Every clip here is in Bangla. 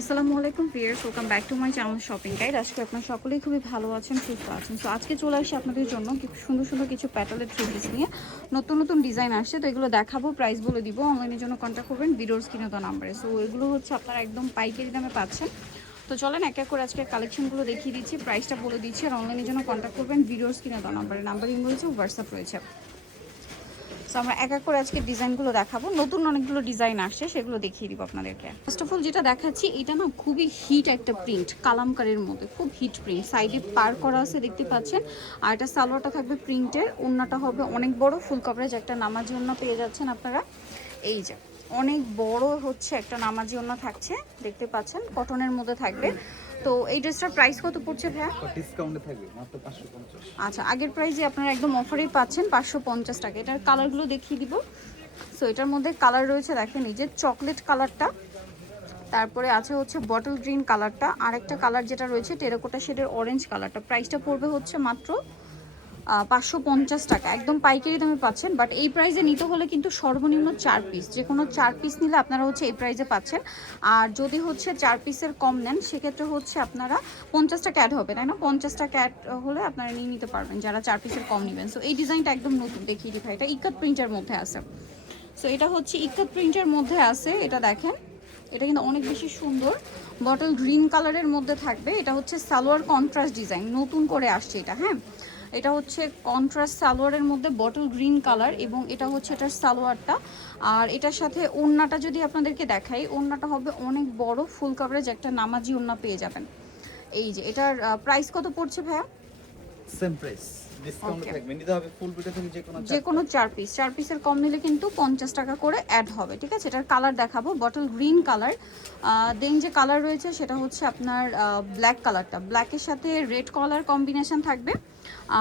আসসালামু আলাইকুম viewers, welcome back to my channel shopping guide. আজকে আপনারা সকলেই খুবই ভালো আছেন, সুস্থ আছেন। সো আজকে চলে আসি আপনাদের জন্য সুন্দর সুন্দর কিছু প্যাটেলের থ্রি পিস নিয়ে। নতুন নতুন ডিজাইন আসছে, তো এগুলো দেখাবো, প্রাইস বলে দিব। অনলাইনের জন্য কন্ট্যাক্ট করবেন ভিডিওর স্ক্রিনে দেওয়া নাম্বারে। সো এগুলো হচ্ছে আপনারা একদম পাইকারি দামে পাচ্ছেন। তো চলেন এক এক করে আজকে কালেকশনগুলো দেখিয়ে দিচ্ছি, প্রাইসটা বলে দিচ্ছি। আর অনলাইনের জন্য কন্ট্যাক্ট করবেন ভিডিওর স্ক্রিনে দেওয়া নাম্বারে। নাম্বার ইন রয়েছে, হোয়াটসঅ্যাপ রয়েছে। সো আমরা এক এক করে আজকে ডিজাইনগুলো দেখাবো। নতুন অনেকগুলো ডিজাইন আসছে, সেগুলো দেখিয়ে দিব আপনাদেরকে। ফার্স্ট অফ অল যেটা দেখাচ্ছি, এটা না খুবই হিট একটা প্রিন্ট, কালামকারের মধ্যে খুব হিট প্রিন্ট। সাইডে পার করা আছে দেখতে পাচ্ছেন। আর এটা সালোয়ারটা থাকবে প্রিন্টের, ওড়নাটা হবে অনেক বড় ফুল কভারেজ একটা নামাজি ওড়না পেয়ে যাচ্ছেন আপনারা। এই যে অনেক বড় হচ্ছে একটা নামাজি ওড়না থাকছে, দেখতে পাচ্ছেন, কটনের মধ্যে থাকবে। তো এই ড্রেসটার প্রাইস কত পড়ছে ভাইয়া? ডিসকাউন্টে থাকবে মাত্র 550। আচ্ছা, আগের প্রাইসে আপনারা একদম অফারেই পাচ্ছেন 550 টাকা। এটার কালারগুলো দেখিয়ে দিব। সো এটার মধ্যে কালার রয়েছে, দেখেন এই যে চকলেট কালারটা, তারপরে আছে হচ্ছে বটল গ্রিন কালারটা, আরেকটা কালার যেটা রয়েছে টেরাকোটা শেডের অরেঞ্জ কালারটা। প্রাইসটা পড়বে হচ্ছে মাত্র 550 টাকা, একদম পাইকারি দামে পাচ্ছেন। বাট এই প্রাইসে নিতে হলে কিন্তু সর্বনিম্ন 4 পিস, যে কোনো 4 পিস নিলে আপনারা হচ্ছে এই প্রাইসে পাচ্ছেন। আর যদি হচ্ছে 4 পিসের কম নেন, সেক্ষেত্রে হচ্ছে আপনারা 50 টাকা অ্যাড হবে, তাই না? 50 টাকা অ্যাড হলে আপনারা নিয়ে নিতে পারবেন যারা 4 পিসের কম নেবেন। সো এই ডিজাইনটা একদম নতুন, দেখিয়ে দিই ভাই। এটা ইকাত প্রিন্টের মধ্যে আছে। সো এটা হচ্ছে ইকাত প্রিন্টের মধ্যে আছে, এটা দেখেন, এটা কিন্তু অনেক বেশি সুন্দর। বটল গ্রিন কালারের মধ্যে থাকবে। এটা হচ্ছে সালোয়ার কন্ট্রাস্ট ডিজাইন, নতুন করে আসছে এটা। হ্যাঁ, এটা হচ্ছে কন্ট্রাস্ট সালোয়ারের মধ্যে বটল গ্রিন কালার, এবং এটা হচ্ছে এটার সালোয়ারটা। আর এটার সাথে ওড়নাটা যদি আপনাদেরকে দেখাই, ওড়নাটা হবে অনেক বড় ফুল কভারেজ একটা নামাজি ওড়না পেয়ে যাবেন। এই যে এটার প্রাইস কত পড়ছে ভাইয়া? সেম প্রাইস, ডিসকাউন্টে থাকবে। নিতে হবে ফুল ভিডিও থেকে যে কোনো 4 পিস, 4 পিসের কম নিলে কিন্তু 50 টাকা করে অ্যাড হবে, ঠিক আছে? এটার কালার দেখাবো, বটল গ্রিন কালার। দেন যে কালার রয়েছে সেটা হচ্ছে আপনার ব্ল্যাক কালারটা, ব্ল্যাকের সাথে রেড কালার কম্বিনেশন থাকবে।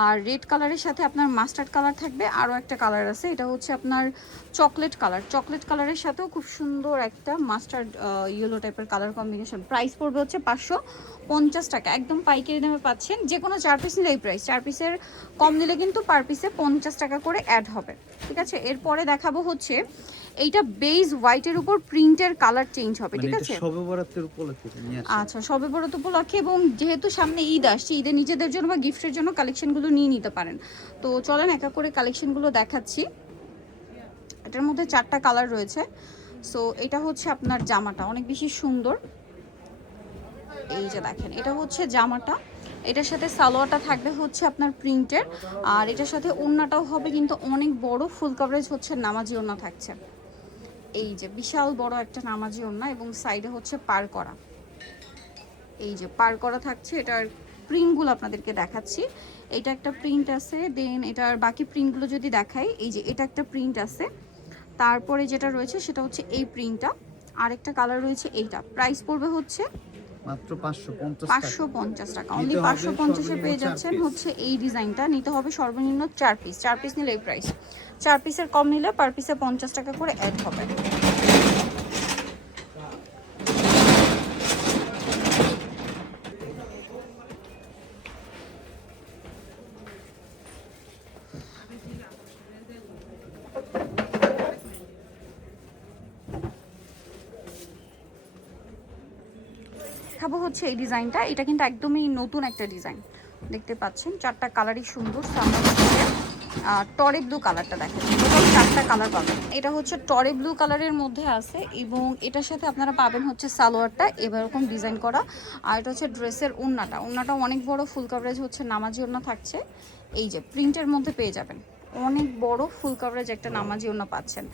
আর রেড কালারের সাথে আপনার মাস্টার্ড কালার থাকবে। আরও একটা কালার আছে, এটা হচ্ছে আপনার চকলেট কালার, চকলেট কালারের সাথেও খুব সুন্দর একটা মাস্টার্ড ইয়েলো টাইপের কালার কম্বিনেশন। প্রাইস পড়বে হচ্ছে 550 টাকা, একদম পাইকারি দামে পাচ্ছেন। যে কোনো 4 পিস নিলে এই প্রাইস, 4 পিসের কম নিলে কিন্তু পার পিসে 50 টাকা করে অ্যাড হবে, ঠিক আছে? এরপরে দেখাবো হচ্ছে এইটা বেজ হোয়াইটের উপর প্রিন্টের কালার চেঞ্জ হবে, ঠিক আছে? শবে বরাতের উপলক্ষে নিয়ে আসছে। আচ্ছা, শবে বরাত উপলক্ষে, এবং যেহেতু সামনে ঈদ আসছে, ঈদে নিজেদের জন্য বা গিফটের জন্য কালেকশনগুলো নিয়ে নিতে পারেন। তো চলেন একা করে কালেকশনগুলো দেখাচ্ছি। এটার মধ্যে 4টা কালার রয়েছে। সো এটা হচ্ছে আপনার জামাটা, অনেক বেশি সুন্দর। এই যে দেখেন, এটা হচ্ছে জামাটা, এটার সাথে সালোয়ারটা থাকবে হচ্ছে আপনার প্রিন্টের। আর এটার সাথে ওড়নাটাও হবে কিন্তু অনেক বড়, ফুল কভারেজ হচ্ছে নামাজি ওড়না থাকছে। এই যে বিশাল বড় একটা নামাজি ওড়না, এবং সাইডে হচ্ছে পার করা, এই যে পার করা থাকছে। এটার প্রিন্টগুলো আপনাদেরকে দেখাচ্ছি। এটা একটা প্রিন্ট আছে, দেন এটার বাকি প্রিন্টগুলো যদি দেখাই, এই যে এটা একটা প্রিন্ট আছে, তারপরে যেটা রয়েছে সেটা হচ্ছে এই প্রিন্টটা, আরেকটা কালার রয়েছে এইটা। প্রাইস পড়বে হচ্ছে মাত্র 550 টাকা। 550 টাকা, অনলি 550-এ পেয়ে যাচ্ছেন হচ্ছে এই ডিজাইনটা। নিতে হবে সর্বনিম্ন 4 পিস, 4 পিস নিলে এই প্রাইস। 4 পিসের কম নিলে পার পিসে 50 টাকা করে অ্যাড হবে। দেখাবো হচ্ছে এই ডিজাইনটা, এটা কিন্তু একদমই নতুন একটা ডিজাইন, দেখতে পাচ্ছেন 4টা কালারই সুন্দর। সামনে টরে ব্লু কালারটা দেখেন, টোটাল 4টা কালার পাবেন। এটা হচ্ছে টরে ব্লু কালারের মধ্যে আছে, এবং এটার সাথে আপনারা পাবেন হচ্ছে সালোয়ারটা এরকম ডিজাইন করা। আর এটা হচ্ছে ড্রেসের ওড়নাটা, ওড়নাটা অনেক বড় ফুল কভারেজ হচ্ছে নামাজি ওড়না থাকছে। এই যে প্রিন্টের মধ্যে পেয়ে যাবেন, অনেক বড় ফুল কভারেজ একটা নামাজি ওড়না পাচ্ছেন।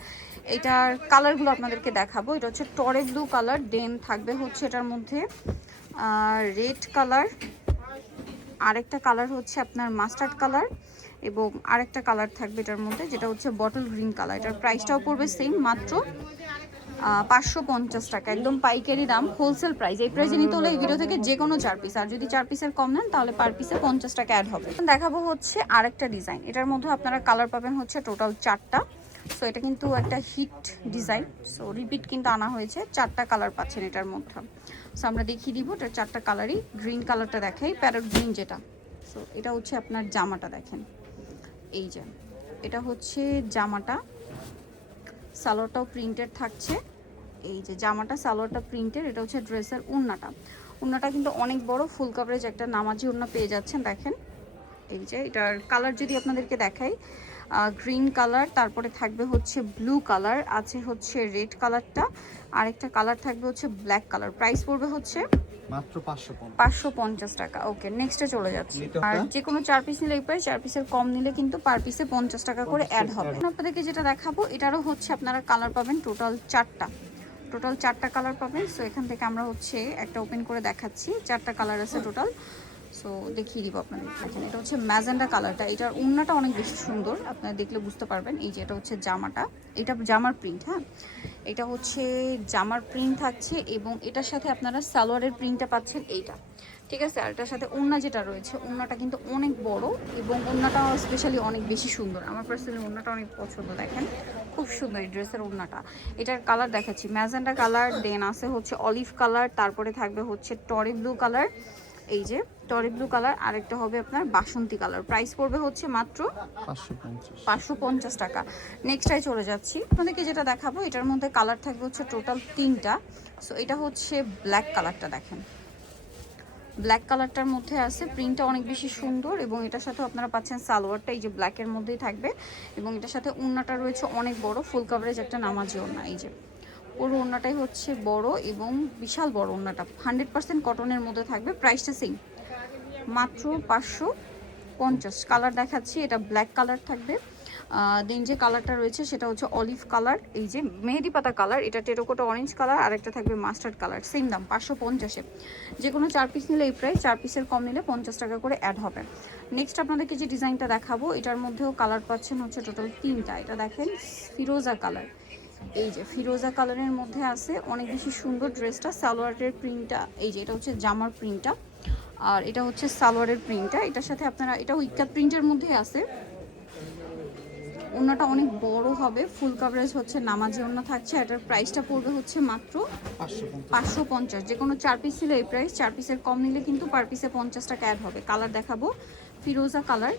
এটার কালারগুলো আপনাদেরকে দেখাবো। এটা হচ্ছে টরে ব্লু কালার, দেন থাকবে হচ্ছে এটার মধ্যে রেড কালার, আরেকটা কালার হচ্ছে আপনার মাস্টার্ড কালার, এবং আরেকটা কালার থাকবে এটার মধ্যে যেটা হচ্ছে বটল গ্রিন কালার। এটার প্রাইসটাও পড়বে সেম, মাত্র 550 টাকা, একদম পাইকারি দাম, হোলসেল প্রাইস। এই প্রাইসে নিতে হলে এই ভিডিও থেকে যে কোনো 4 পিস, আর যদি 4 পিসের কম নেন তাহলে পার পিসে 50 টাকা অ্যাড হবে। দেখাবো হচ্ছে আরেকটা ডিজাইন, এটার মধ্যে আপনারা কালার পাবেন হচ্ছে টোটাল 4টা। সো এটা কিন্তু একটা হিট ডিজাইন, সো রিপিট কিন্তু আনা হয়েছে, 4টা কালার পাচ্ছেন এটার মধ্যে। সো আমরা দেখিয়ে দিব, এটার 4টা কালারই। গ্রিন কালারটা দেখাই, প্যারট গ্রিন যেটা। সো এটা হচ্ছে আপনার জামাটা, দেখেন এই যে এটা হচ্ছে জামাটা, সালোয়ারটাও প্রিন্টেড থাকছে। এই যে জামাটা সালোয়ারটা প্রিন্টের, এটা হচ্ছে ড্রেসের ওড়নাটা। ওড়নাটা কিন্তু অনেক বড়, ফুল কভারেজ একটা নামাজি ওড়না পেয়ে যাচ্ছেন। দেখেন এই যে এটার কালার যদি আপনাদেরকে দেখাই, গ্রিন কালার, তারপরে থাকবে হচ্ছে ব্লু কালার, আছে হচ্ছে রেড কালারটা, আরেকটা কালার থাকবে হচ্ছে ব্ল্যাক কালার। প্রাইস পড়বে হচ্ছে মাত্র 550 টাকা। ওকে, নেক্সটে চলে যাচ্ছি। আর যে কোনো 4 পিস নিলে এই প্রাইস, 4 পিসের কম নিলে কিন্তু পার পিসে 50 টাকা করে অ্যাড হবে। আপনাদেরকে যেটা দেখাবো এটারও হচ্ছে আপনারা কালার পাবেন টোটাল 4টা কালার পাবেন। সো এখান থেকে আমরা হচ্ছে একটা ওপেন করে দেখাচ্ছি, 4টা কালার আছে টোটাল। সো দেখিয়ে দিব আপনাদের। দেখেন এটা হচ্ছে ম্যাজেন্ডা কালারটা, এটার ওড়নাটা অনেক বেশি সুন্দর, আপনারা দেখলে বুঝতে পারবেন। এই যে এটা হচ্ছে জামাটা, এটা জামার প্রিন্ট, হ্যাঁ এটা হচ্ছে জামার প্রিন্ট থাকছে, এবং এটার সাথে আপনারা সালোয়ারের প্রিন্টটা পাচ্ছেন এইটা, ঠিক আছে। আর এটার সাথে ওড়না যেটা রয়েছে, ওড়নাটা কিন্তু অনেক বড়, এবং ওড়নাটা স্পেশালি অনেক বেশি সুন্দর। আমার পার্সোনালি ওড়নাটা অনেক পছন্দ, দেখেন খুব সুন্দর এই ড্রেসের ওড়নাটা। এটার কালার দেখাচ্ছি, ম্যাজেন্ডা কালার, দেন আছে হচ্ছে অলিভ কালার, তারপরে থাকবে হচ্ছে টরি ব্লু কালার, এই যে টরি ব্লু কালার, আরেকটা হবে আপনার বাসন্তী কালার। প্রাইস পড়বে হচ্ছে মাত্র 550 টাকা। নেক্সটটাই চলে যাচ্ছি, আপনাদেরকে যেটা দেখাবো এটার মধ্যে কালার থাকবে হচ্ছে টোটাল 3টা। সো এটা হচ্ছে ব্ল্যাক কালারটা, দেখেন ব্ল্যাক কালারটার মধ্যে আছে, প্রিন্টটা অনেক বেশি সুন্দর, এবং এটার সাথে আপনারা পাচ্ছেন সালোয়ারটা এই যে ব্ল্যাকের মধ্যেই থাকবে, এবং এটার সাথে ওড়নাটা রয়েছে অনেক বড়, ফুল কভারেজ একটা নামাজি ওড়না। এই যে পুরো ওড়নাটাই হচ্ছে বড় এবং বিশাল বড় ওড়নাটা, 100% কটনের মধ্যে থাকবে। প্রাইসটা সেম, মাত্র 550। কালার দেখাচ্ছি, এটা ব্ল্যাক কালার থাকবে, দেন যে কালারটা রয়েছে সেটা হচ্ছে অলিভ কালার, এই যে মেহেদি পাতা কালার, এটা টেরাকোটা অরেঞ্জ কালার, আর একটা থাকবে মাস্টার্ড কালার। সেম দাম 550-এ। যে কোনো 4 পিস নিলে এই প্রাইস, 4 পিসের কম নিলে 50 টাকা করে অ্যাড হবে। নেক্সট আপনাদেরকে যে ডিজাইনটা দেখাবো এটার মধ্যেও কালার পাচ্ছেন হচ্ছে টোটাল 3টা। এটা দেখেন ফিরোজা কালার, এই যে ফিরোজা কালারের মধ্যে আছে, অনেক বেশি সুন্দর ড্রেসটা। সালোয়ারের প্রিন্টটা এই যে এটা হচ্ছে জামার প্রিন্টটা, আর এটা হচ্ছে সালোয়ারের প্রিন্টটা। এটার সাথে আপনারা, এটা উইকাত প্রিন্টের মধ্যে আছে, ওড়নাটা অনেক বড় হবে, ফুল কভারেজ হচ্ছে নামাজি ওড়না থাকছে। এটার প্রাইসটা পড়বে হচ্ছে মাত্র 550। যে কোনো 4 পিস ছিল এই প্রাইস, 4 পিসের কম নিলে কিন্তু পার পিসে 50 টাকা অ্যাড হবে। কালার দেখাবো ফিরোজা কালার,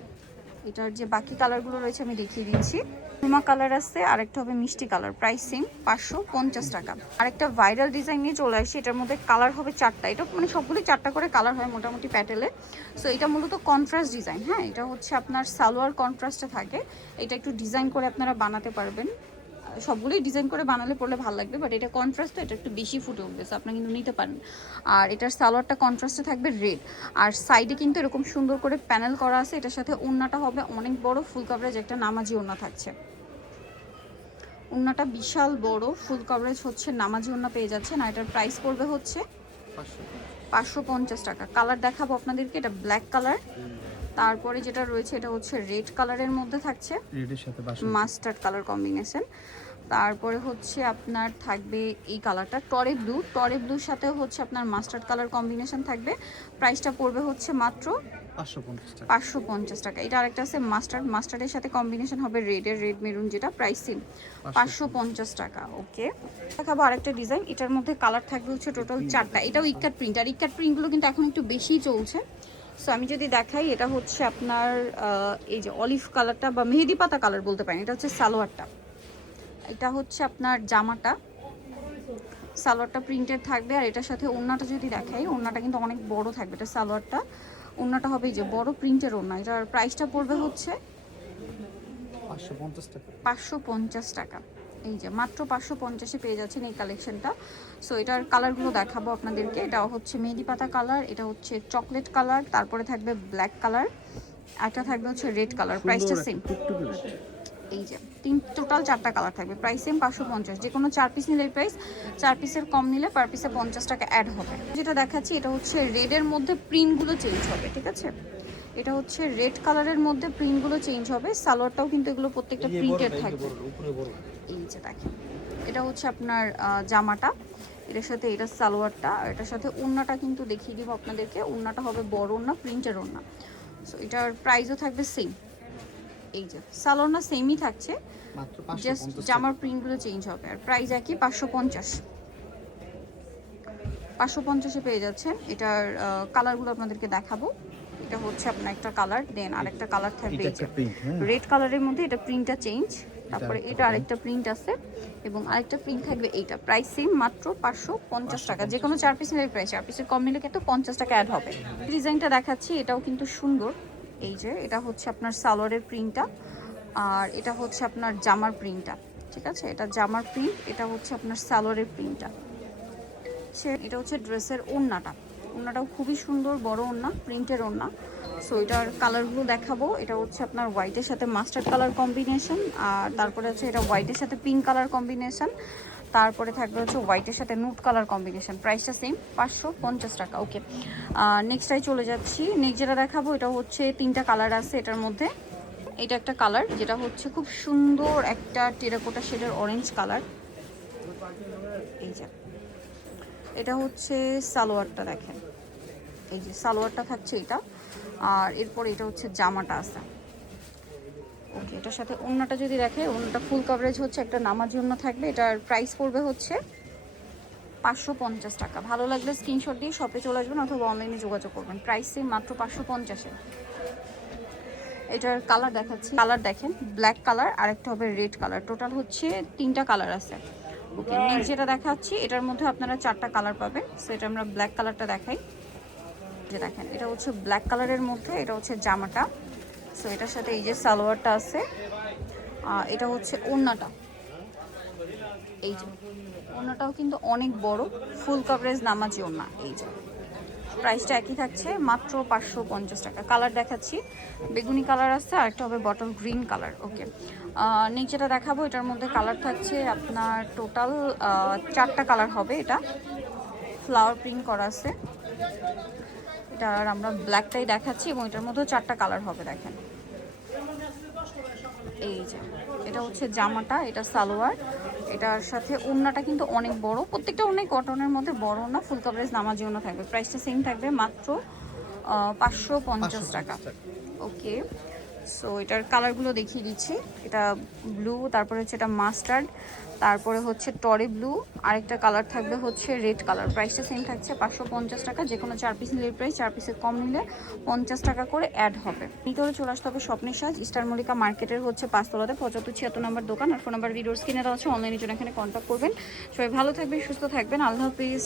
এটার যে বাকি কালারগুলো রয়েছে আমি দেখিয়ে দিচ্ছি। রুমা কালার আছে, আরেকটা হবে মিষ্টি কালার, প্রাইস সেম 550 টাকা। আরেকটা ভাইরাল ডিজাইন নিয়ে চলে আসছি, এটার মধ্যে কালার হবে 4টা। এটা মানে সবগুলোই 4টা করে কালার হয় মোটামুটি প্যাটেলে। সো এটা মূলত কন্ট্রাস্ট ডিজাইন, হ্যাঁ এটা হচ্ছে আপনার সালোয়ার কন্ট্রাস্টে থাকে, এটা একটু ডিজাইন করে আপনারা বানাতে পারবেন। সবগুলোই ডিজাইন করে বানালে পড়লে ভালো লাগবে, বাট এটা কন্ট্রাস্ট তো এটা একটু বেশি ফুটে উঠবে, সো আপনি কিন্তু নিতে পারেন। আর এটার সালোয়ারটা কন্ট্রাস্টে থাকবে রেড, আর সাইডে কিন্তু এরকম সুন্দর করে প্যানেল করা আছে। এটার সাথে ওড়নাটা হবে অনেক বড়, ফুল কভারেজ একটা নামাজি ওড়না থাকছে। ওড়নাটা বিশাল বড়, ফুল কভারেজ হচ্ছে নামাজি ওড়না পেয়ে যাচ্ছেন। আর এটার প্রাইস পড়বে হচ্ছে 550 টাকা। কালার দেখাবো আপনাদেরকে, এটা ব্ল্যাক কালার, তারপরে যেটা রয়েছে এটা হচ্ছে রেড কালারের মধ্যে থাকছে, রেডের সাথে মাস্টার্ড কালার কম্বিনেশন। তারপরে হচ্ছে আপনার থাকবে এই কালারটা টরে ব্লুর সাথে হচ্ছে আপনার মাস্টার্ড কালার কম্বিনেশন থাকবে। প্রাইসটা পড়বে হচ্ছে মাত্র 550 টাকা। এটা আরেকটা আছে মাস্টার্ডের সাথে কম্বিনেশন হবে রেড মেরুন, যেটা প্রাইস সেম 550 টাকা। ওকে, দেখাবো আরেকটা ডিজাইন, এটার মধ্যে কালার থাকবে হচ্ছে টোটাল 4টা। এটাও ইক্কাত প্রিন্ট, আর ইক্কাত প্রিন্টগুলো কিন্তু এখন একটু বেশিই চলছে। সো আমি যদি দেখাই, এটা হচ্ছে আপনার এই যে অলিভ কালারটা বা মেহেদি পাতা কালার বলতে পারেন, এটা হচ্ছে সালোয়ারটা, এটা হচ্ছে আপনার জামাটা, সালোয়ারটা প্রিন্টেড থাকবে। আর এটার সাথে ওড়নাটা যদি দেখাই, ওড়নাটা কিন্তু অনেক বড় থাকবে, এটা সালোয়ারটা, ওড়নাটা হবে এই যে বড় প্রিন্টের ওড়না। এটার প্রাইসটা পড়বে হচ্ছে 550 টাকা। এই যে মাত্র 550-এ পেয়ে যাচ্ছেন এই কালেকশনটা। সো এটার কালারগুলো দেখাবো আপনাদেরকে। এটা হচ্ছে মেহেদি পাতা কালার, এটা হচ্ছে চকলেট কালার, তারপরে থাকবে ব্ল্যাক কালার, একটা থাকবে হচ্ছে রেড কালার। প্রাইসটা সেম, এই যে টোটাল 4টা কালার থাকবে, প্রাইস সেম 550। যে কোনো 4 পিস নিলে প্রাইস, 4 পিসের কম নিলে পার পিসে 50 টাকা অ্যাড হবে। যেটা দেখাচ্ছি এটা হচ্ছে রেডের মধ্যে প্রিন্টগুলো চেঞ্জ হবে, ঠিক আছে, এটা হচ্ছে রেড কালারের মধ্যে প্রিন্টগুলো চেঞ্জ হবে। সালোয়ারটাও কিন্তু এগুলো প্রত্যেকটা প্রিন্টেড থাকবে। এই যে দেখেন, এটা হচ্ছে আপনার জামাটা, এটার সাথে এটা সালোয়ারটা, আর এটার সাথে ওড়নাটা কিন্তু দেখিয়ে দিব আপনাদেরকে। ওড়নাটা হবে বড় ওড়না, প্রিন্টের ওড়না। সো এটার প্রাইসও থাকবে সেম, এই যে সালোয়ারটা সেমই থাকছে, জাস্ট জামার প্রিন্টগুলো চেঞ্জ হবে। আর প্রাইস একই 550-এ পেয়ে যাচ্ছেন। এটার কালারগুলো আপনাদেরকে দেখাবো। এটা হচ্ছে আপনার একটা কালার, দেন আরেকটা কালার থাকবে এই যে রেড কালারের মধ্যে, এটা প্রিন্টটা চেঞ্জ, তারপরে এটা আরেকটা প্রিন্ট আছে এবং আরেকটা প্রিন্ট থাকবে এইটা। প্রাইস সেম, মাত্র 550 টাকা। যে কোনো 4 পিস নিলে প্রাইস 4 পিসের কম নিলে কিন্তু 50 টাকা অ্যাড হবে। ডিজাইনটা দেখাচ্ছি, এটাও কিন্তু সুন্দর। এই যে এটা হচ্ছে আপনার সালোয়ারের প্রিন্টটা, আর এটা হচ্ছে আপনার জামার প্রিন্টটা। ঠিক আছে, এটা জামার প্রিন্ট, এটা হচ্ছে আপনার সালোয়ারের প্রিন্টটা। এটা হচ্ছে ড্রেসের ওড়নাটা। ওড়নাটাও খুবই সুন্দর, বড় ওড়না, প্রিন্টের ওড়না। সো এটার কালারগুলো দেখাবো। এটা হচ্ছে আপনার হোয়াইটের সাথে মাস্টার্ড কালার কম্বিনেশন, আর তারপরে হচ্ছে এটা হোয়াইটের সাথে পিঙ্ক কালার কম্বিনেশন, তারপরে থাকবে হচ্ছে হোয়াইটের সাথে নুট কালার কম্বিনেশন। প্রাইসটা সেম, 550 টাকা। ওকে, নেক্সটটাই চলে যাচ্ছি। নেক্সট যেটা দেখাবো এটা হচ্ছে 3টা কালার আছে এটার মধ্যে। এটা একটা কালার যেটা হচ্ছে খুব সুন্দর একটা টেরাকোটা শেডের অরেঞ্জ কালার। এই যে এটা হচ্ছে সালোয়ারটা, দেখেন এই যে সালোয়ারটা থাকছে এটা, আর এরপর এটা হচ্ছে জামাটা আছে। ওকে, এটার সাথে ওড়নাটা যদি দেখে, ওড়নাটা ফুল কভারেজ হচ্ছে, একটা নামাজি ওড়না থাকবে। এটার প্রাইস পড়বে হচ্ছে 550 টাকা। ভালো লাগলে স্ক্রিনশট দিয়ে শপে চলে আসবেন অথবা অনলাইনে যোগাযোগ করবেন। প্রাইস সেম, মাত্র 550-এ। এটার কালার দেখাচ্ছি, কালার দেখেন, ব্ল্যাক কালার আর একটা হবে রেড কালার। টোটাল হচ্ছে 3টা কালার আছে। ওকে, নেক্সট যেটা দেখাচ্ছি এটার মধ্যে আপনারা 4টা কালার পাবেন। সো এটা আমরা ব্ল্যাক কালারটা দেখাই। যে দেখেন এটা হচ্ছে ব্ল্যাক কালারের মধ্যে, এটা হচ্ছে জামাটা। সো এটার সাথে এই যে সালোয়ারটা আছে, এটা হচ্ছে ওড়নাটা। এই যে ওড়নাটাও কিন্তু অনেক বড়, ফুল কভারেজ নামাজি ওড়না। এই যে প্রাইসটা একই থাকছে, মাত্র 550 টাকা। কালার দেখাচ্ছি, বেগুনি কালার আছে আর একটা হবে বটল গ্রিন কালার। ওকে, নেক্সট যেটা দেখাবো এটার মধ্যে কালার থাকছে আপনার টোটাল 4টা কালার হবে। এটা ফ্লাওয়ার প্রিন্ট করা আছে। এটার আমরা ব্ল্যাকটাই দেখাচ্ছি এবং এটার মধ্যেও 4টা কালার হবে। দেখেন এই যে এটা হচ্ছে জামাটা, এটা সালোয়ার, এটার সাথে ওড়নাটা কিন্তু অনেক বড়। প্রত্যেকটা ওড়নাই কটনের মধ্যে বড় ওড়না, ফুল কভারেজ নামাজি ওড়না থাকবে। প্রাইসটা সেম থাকবে, মাত্র 550 টাকা। ওকে, সো এটার কালারগুলো দেখিয়ে দিচ্ছি। এটা ব্লু, তারপরে হচ্ছে এটা মাস্টার্ড, তারপরে হচ্ছে টরে ব্লু, আরেকটা কালার থাকবে হচ্ছে রেড কালার। প্রাইসটা সেম থাকছে 550 টাকা। যে কোনো 4 পিস নিলে প্রাইস, 4 পিসের কম নিলে 50 টাকা করে অ্যাড হবে। ভিতরে চলে আসতে হবে স্বপ্নের সাজ, স্টার মল্লিকা মার্কেটের হচ্ছে 5তলাতে 75-76 নম্বর দোকান। আর ফোন নাম্বার ভিডিওস কিনে দেওয়া আছে, অনলাইনের জন্য এখানে কন্ট্যাক্ট করবেন। সবাই ভালো থাকবেন, সুস্থ থাকবেন, আল্লাহ হাফিজ।